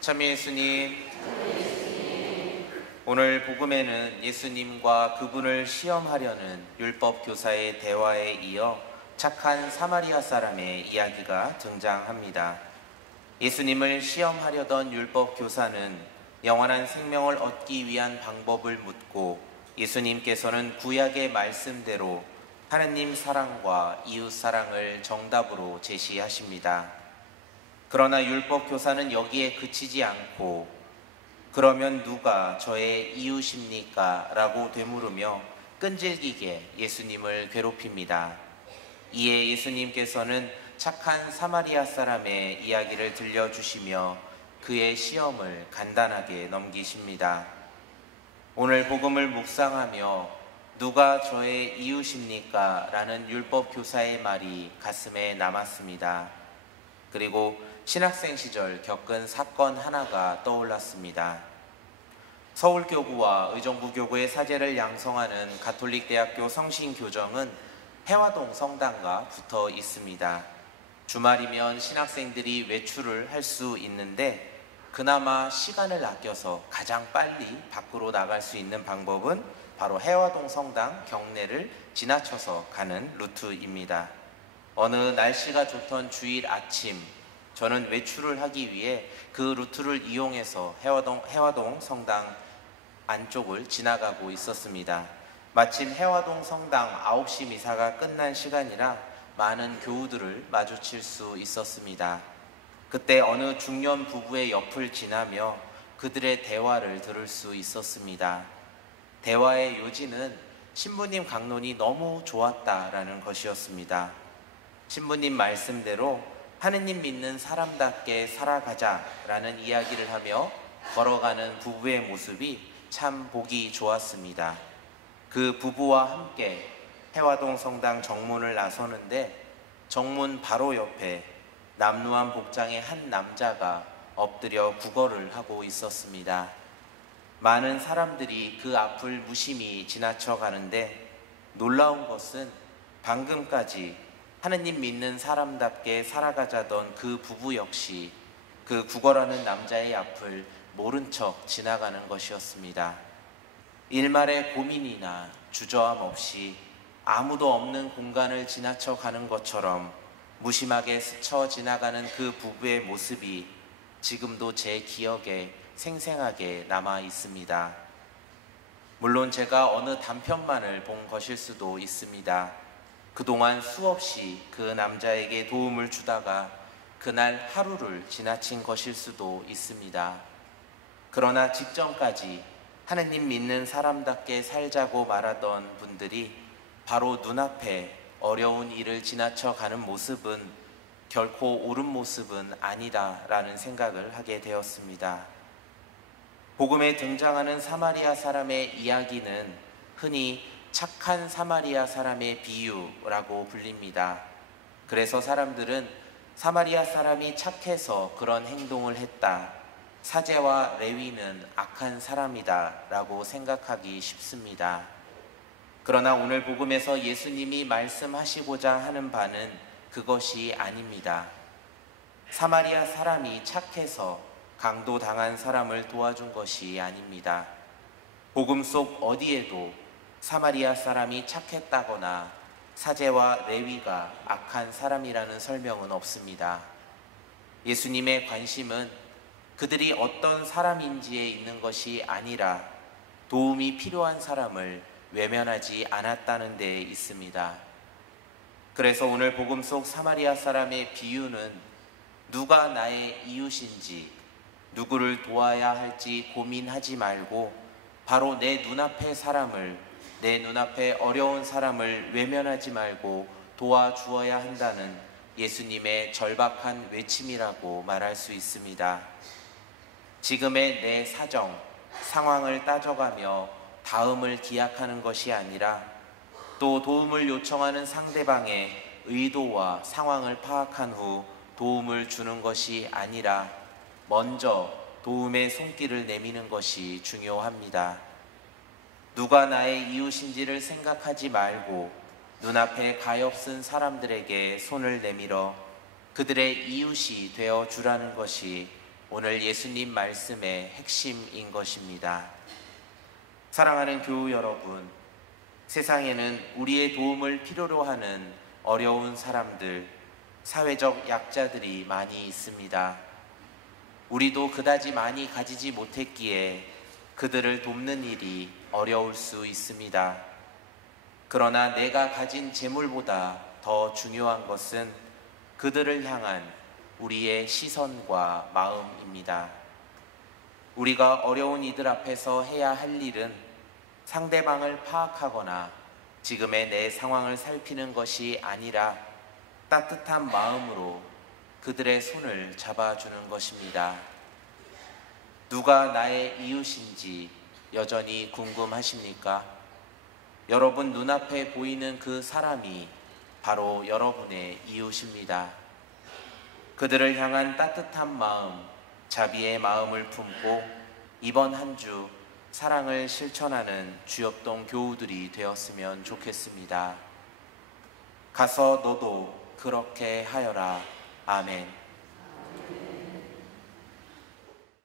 참 예수님, 오늘 복음에는 예수님과 그분을 시험하려는 율법 교사의 대화에 이어 착한 사마리아 사람의 이야기가 등장합니다. 예수님을 시험하려던 율법 교사는 영원한 생명을 얻기 위한 방법을 묻고, 예수님께서는 구약의 말씀대로 하느님 사랑과 이웃 사랑을 정답으로 제시하십니다. 그러나 율법 교사는 여기에 그치지 않고 그러면 누가 저의 이웃입니까? 라고 되물으며 끈질기게 예수님을 괴롭힙니다. 이에 예수님께서는 착한 사마리아 사람의 이야기를 들려주시며 그의 시험을 간단하게 넘기십니다. 오늘 복음을 묵상하며 누가 저의 이웃입니까? 라는 율법 교사의 말이 가슴에 남았습니다. 그리고 신학생 시절 겪은 사건 하나가 떠올랐습니다. 서울교구와 의정부교구의 사제를 양성하는 가톨릭대학교 성신교정은 해화동 성당과 붙어 있습니다. 주말이면 신학생들이 외출을 할 수 있는데 그나마 시간을 아껴서 가장 빨리 밖으로 나갈 수 있는 방법은 바로 해화동 성당 경내를 지나쳐서 가는 루트입니다. 어느 날씨가 좋던 주일 아침, 저는 외출을 하기 위해 그 루트를 이용해서 해화동 성당 안쪽을 지나가고 있었습니다. 마침 해화동 성당 9시 미사가 끝난 시간이라 많은 교우들을 마주칠 수 있었습니다. 그때 어느 중년 부부의 옆을 지나며 그들의 대화를 들을 수 있었습니다. 대화의 요지는 신부님 강론이 너무 좋았다라는 것이었습니다. 신부님 말씀대로 하느님 믿는 사람답게 살아가자라는 이야기를 하며 걸어가는 부부의 모습이 참 보기 좋았습니다. 그 부부와 함께 해화동 성당 정문을 나서는데 정문 바로 옆에 남루한 복장의 한 남자가 엎드려 구걸을 하고 있었습니다. 많은 사람들이 그 앞을 무심히 지나쳐 가는데 놀라운 것은 방금까지 하느님 믿는 사람답게 살아가자던 그 부부 역시 그 구걸하는 남자의 앞을 모른 척 지나가는 것이었습니다. 일말의 고민이나 주저함 없이 아무도 없는 공간을 지나쳐 가는 것처럼 무심하게 스쳐 지나가는 그 부부의 모습이 지금도 제 기억에 생생하게 남아 있습니다. 물론 제가 어느 단편만을 본 것일 수도 있습니다. 그동안 수없이 그 남자에게 도움을 주다가 그날 하루를 지나친 것일 수도 있습니다. 그러나 직전까지 하느님 믿는 사람답게 살자고 말하던 분들이 바로 눈앞에 어려운 일을 지나쳐 가는 모습은 결코 옳은 모습은 아니다라는 생각을 하게 되었습니다. 복음에 등장하는 사마리아 사람의 이야기는 흔히 착한 사마리아 사람의 비유라고 불립니다. 그래서 사람들은 사마리아 사람이 착해서 그런 행동을 했다, 사제와 레위는 악한 사람이다 라고 생각하기 쉽습니다. 그러나 오늘 복음에서 예수님이 말씀하시고자 하는 바는 그것이 아닙니다. 사마리아 사람이 착해서 강도당한 사람을 도와준 것이 아닙니다. 복음 속 어디에도 사마리아 사람이 착했다거나 사제와 레위가 악한 사람이라는 설명은 없습니다. 예수님의 관심은 그들이 어떤 사람인지에 있는 것이 아니라 도움이 필요한 사람을 외면하지 않았다는 데에 있습니다. 그래서 오늘 복음 속 사마리아 사람의 비유는 누가 나의 이웃인지, 누구를 도와야 할지 고민하지 말고 바로 내 눈앞의 사람을, 내 눈앞에 어려운 사람을 외면하지 말고 도와주어야 한다는 예수님의 절박한 외침이라고 말할 수 있습니다. 지금의 내 사정, 상황을 따져가며 다음을 기약하는 것이 아니라 또 도움을 요청하는 상대방의 의도와 상황을 파악한 후 도움을 주는 것이 아니라 먼저 도움의 손길을 내미는 것이 중요합니다. 누가 나의 이웃인지를 생각하지 말고 눈앞에 가엾은 사람들에게 손을 내밀어 그들의 이웃이 되어 주라는 것이 오늘 예수님 말씀의 핵심인 것입니다. 사랑하는 교우 여러분, 세상에는 우리의 도움을 필요로 하는 어려운 사람들, 사회적 약자들이 많이 있습니다. 우리도 그다지 많이 가지지 못했기에 그들을 돕는 일이 어려울 수 있습니다. 그러나 내가 가진 재물보다 더 중요한 것은 그들을 향한 우리의 시선과 마음입니다. 우리가 어려운 이들 앞에서 해야 할 일은 상대방을 파악하거나 지금의 내 상황을 살피는 것이 아니라 따뜻한 마음으로 그들의 손을 잡아주는 것입니다. 누가 나의 이웃인지 여전히 궁금하십니까? 여러분 눈앞에 보이는 그 사람이 바로 여러분의 이웃입니다. 그들을 향한 따뜻한 마음, 자비의 마음을 품고 이번 한 주 사랑을 실천하는 주엽동 교우들이 되었으면 좋겠습니다. 가서 너도 그렇게 하여라. 아멘.